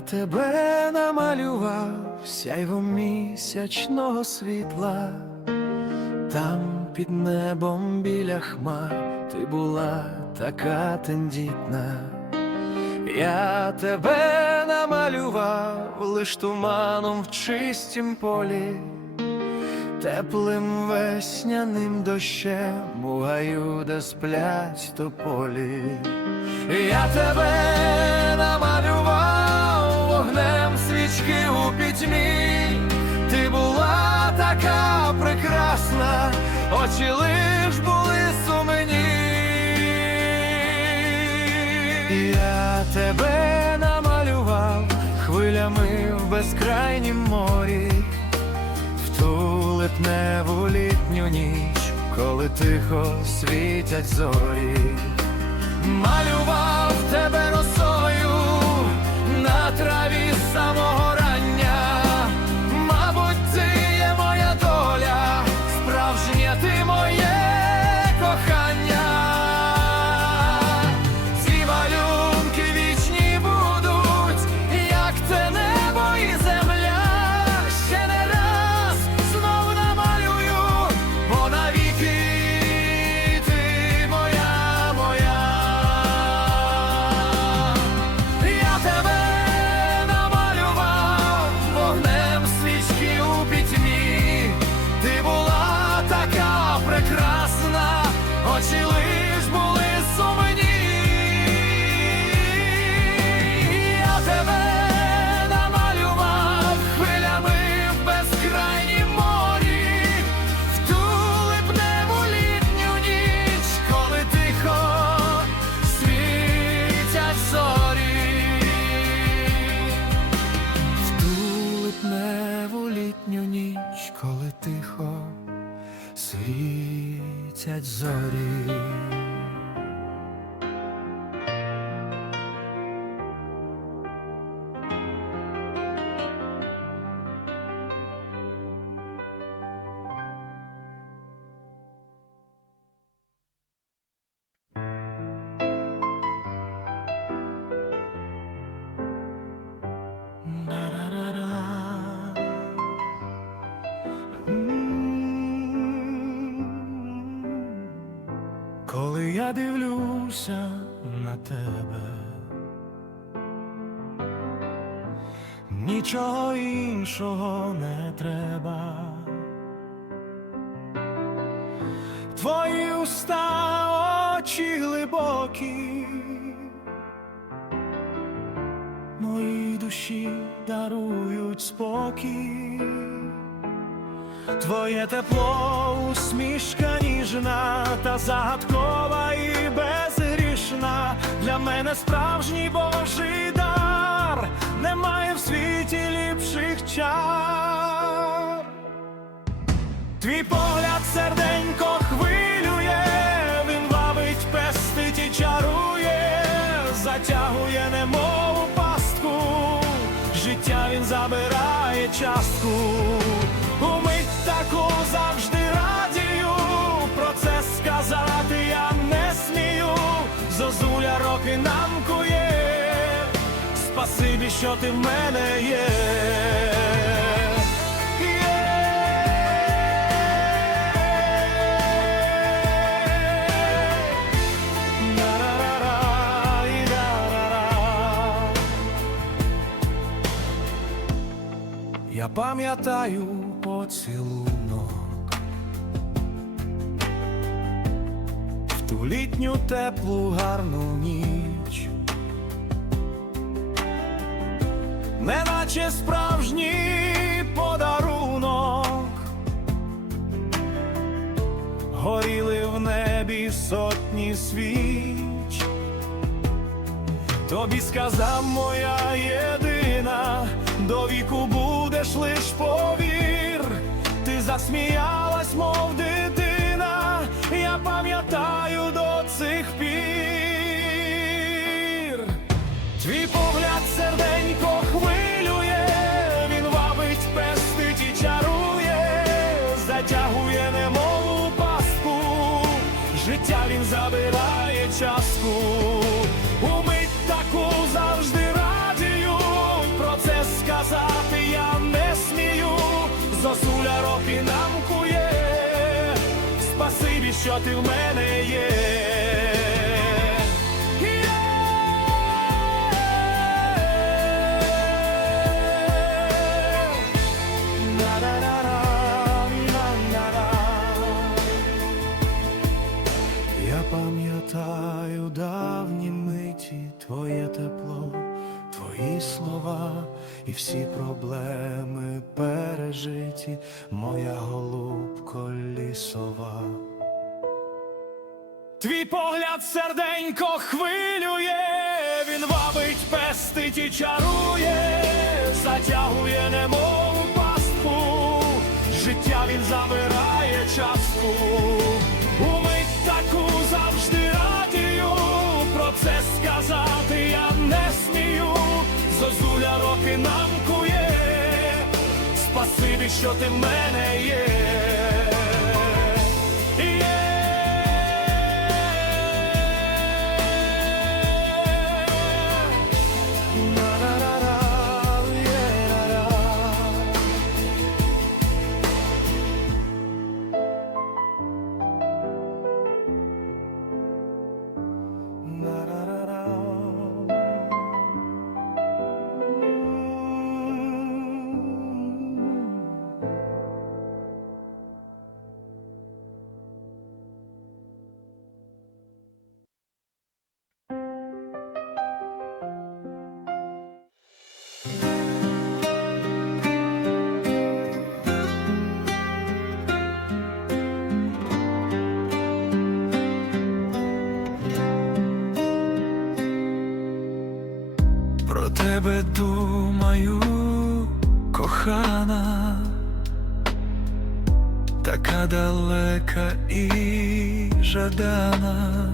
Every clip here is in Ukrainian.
тебе намалював сяйвом місячного світла, там під небом біля хмар ти була така тендітна. Я тебе намалював лиш туманом в чистім полі, теплим весняним дощем у гаю, де сплять тополі. Я тебе намалював вогнем свічки у пітьмі, ти була така прекрасна, очі лиш були сумні. Я тебе намалював хвилями в безкрайнім морі, в ту липневу літню ніч, коли тихо світять зорі, малював тебе росою траві самого дивлюся на тебе, нічого іншого не треба. Твої уста очі глибокі, моїй душі дарують спокій. Твоє тепло, усмішка ніжна та загадкова і безгрішна. Для мене справжній Божий дар, немає в світі ліпших чар. Твій погляд серденько хвилює, він вабить, пестить і чарує, затягує немов пастку, життя він забирає частку, зозуля нам кує, спасибі, що ти в мене є. Я пам'ятаю літню теплу гарну ніч, неначе справжній подарунок, горіли в небі сотні свіч. Тобі сказав моя єдина, до віку будеш лиш повір, ти засміялась, мов дитина, пам'ятаю до цих пір. Твій погляд серденько хвилює, він вабить, пестить і чарує, затягує немов у пастку, життя він забирає частку, що ти в мене є. Я пам'ятаю давні миті, твоє тепло, твої слова і всі проблеми пережиті, моя голубко лісова. Твій погляд серденько хвилює, він вабить, пестить і чарує, затягує, немов пастку, життя він забирає частку, умить таку завжди радію, про це сказати я не смію, зозуля роки нам кує, спасибі, що ти в мене є. Тебе думаю, кохана, така далека і жадана,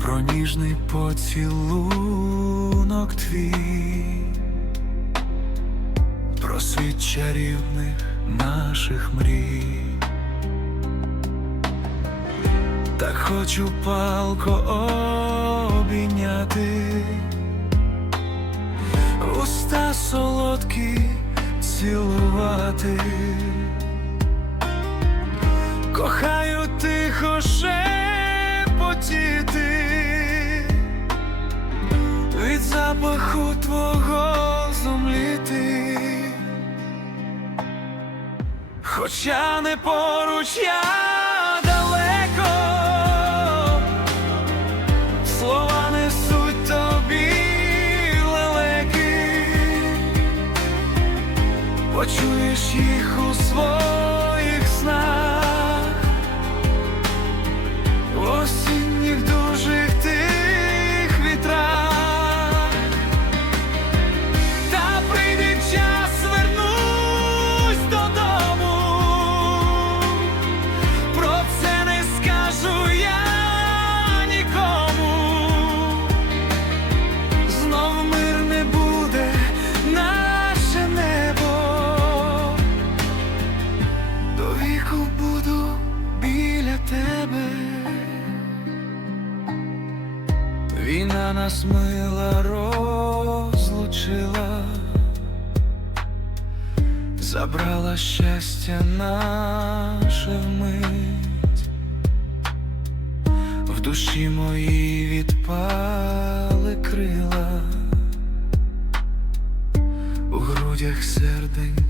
про ніжний поцілунок твій, про світ чарівних наших мрій. Так хочу палко обійняти, уста солодкі цілувати, кохаю тихо шепотіти від запаху твого зумліти. Хоча не поруч я нас мила розлучила, забрала щастя наше вмить, в душі моїй відпали крила, у грудях серденько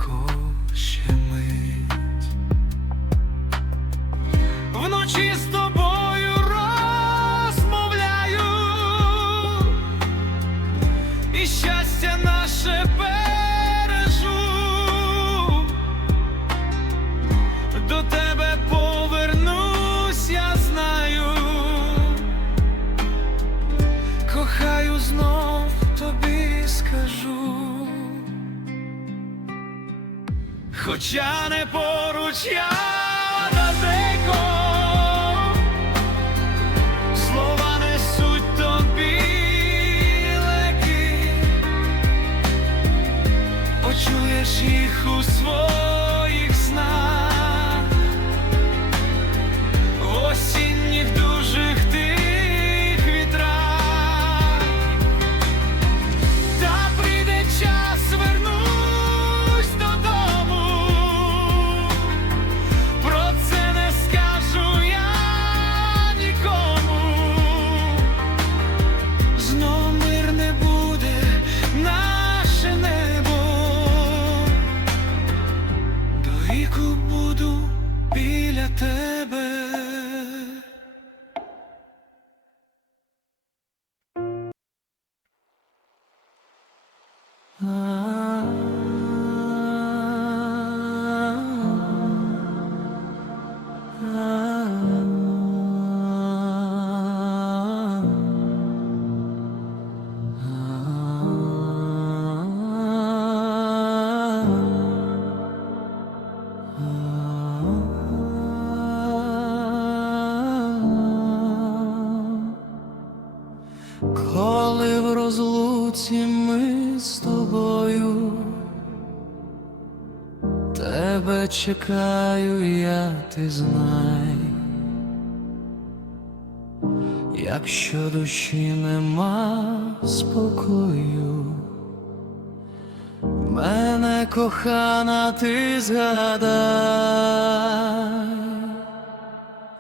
почуєш Коли тебе чекаю, я ти знай, якщо душі нема спокою, мене кохана, ти згадай,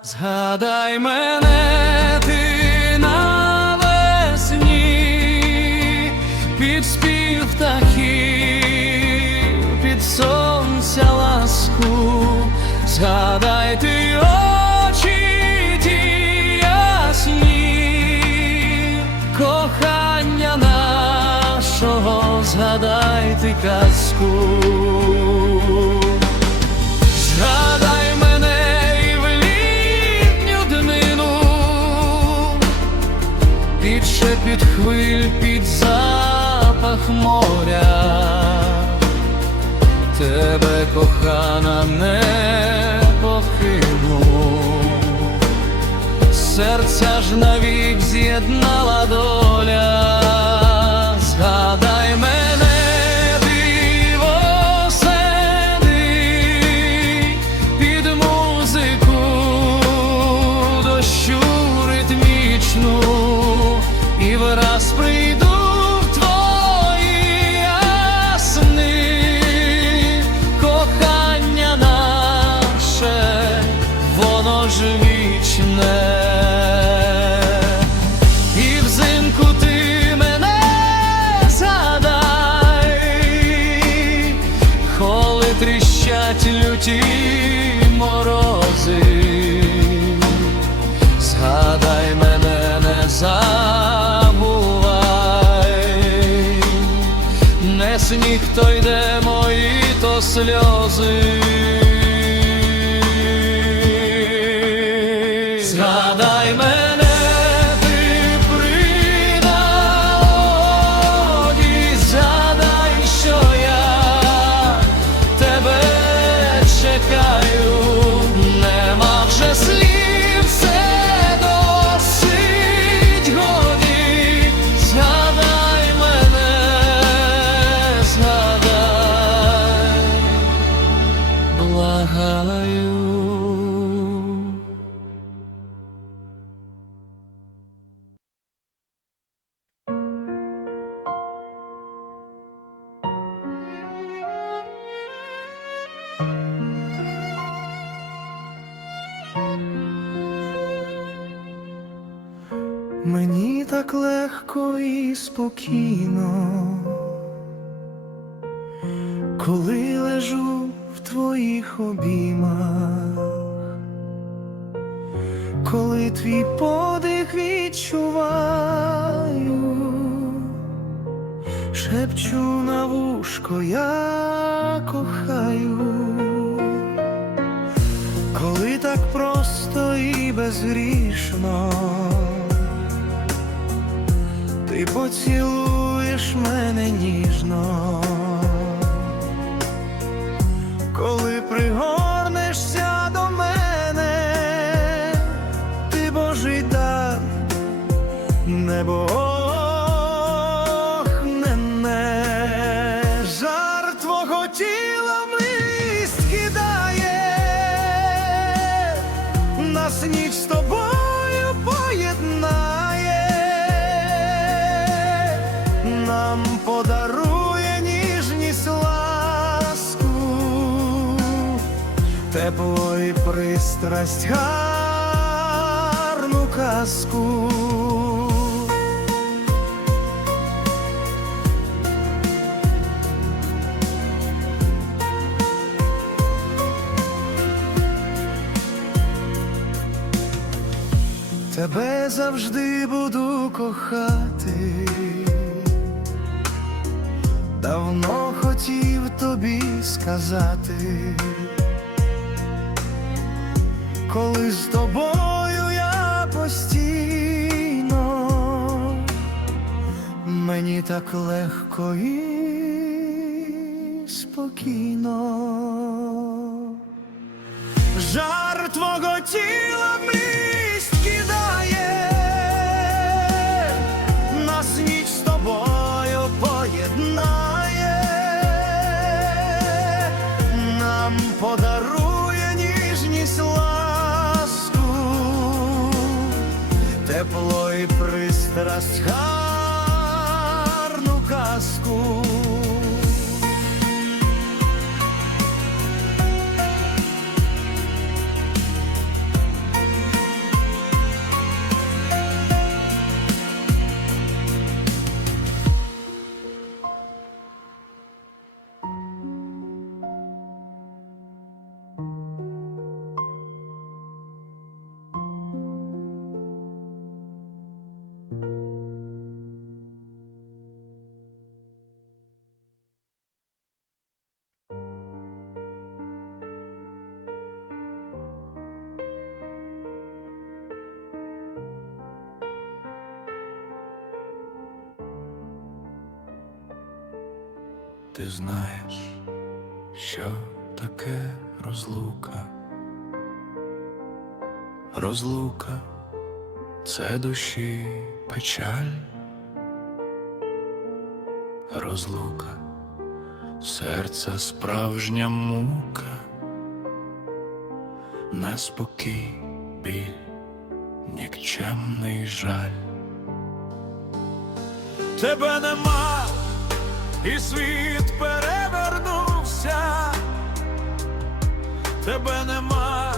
згадай мене згадай ти очі ті ясні, кохання нашого, згадай ти казку. Під хвиль, під запах моря, тебе кохана не серця ж навік з'єднала доля, сніг то йде мої то сльози. Благаю. Мені так легко і спокійно, шепчу на вушко, я кохаю, коли так просто і безгрішно. Ти поцілуєш мене ніжно, тепло і пристрасть гарну казку. Тебе завжди буду кохати, давно хотів тобі сказати, коли з тобою я постійно, мені так легко і спокійно. Жар твого тіла міст кидає, нас ніч з тобою поєднає, нам подарує пристрасть Ти знаєш, що таке розлука? Розлука це душі печаль, розлука, серця справжня мука, неспокій, біль, нікчемний жаль. Тебе нема і світ перевернувся, тебе нема,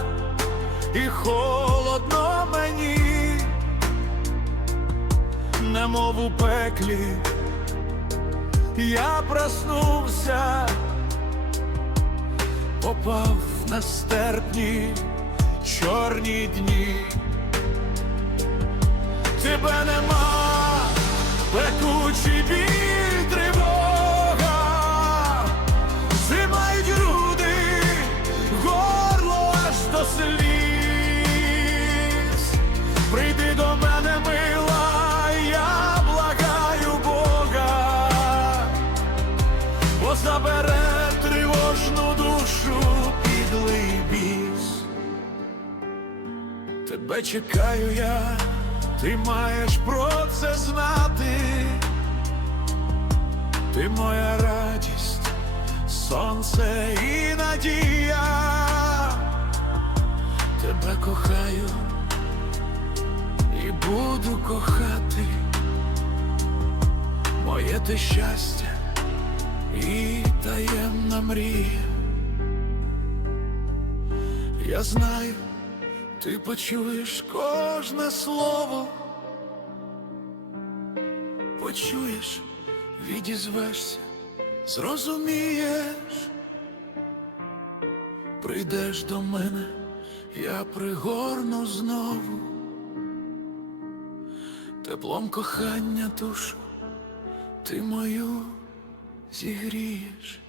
і холодно мені, немов у пеклі, я проснувся, попав в нестерпні чорні дні, тебе нема Тебе чекаю я, ти маєш про це знати. Ти моя радість, сонце і надія. Тебе кохаю і буду кохати. Моє ти щастя і таємна мрія. Я знаю, ти почуєш кожне слово, почуєш, відізвешся, зрозумієш, прийдеш до мене, я пригорну знову, теплом кохання душу ти мою зігрієш.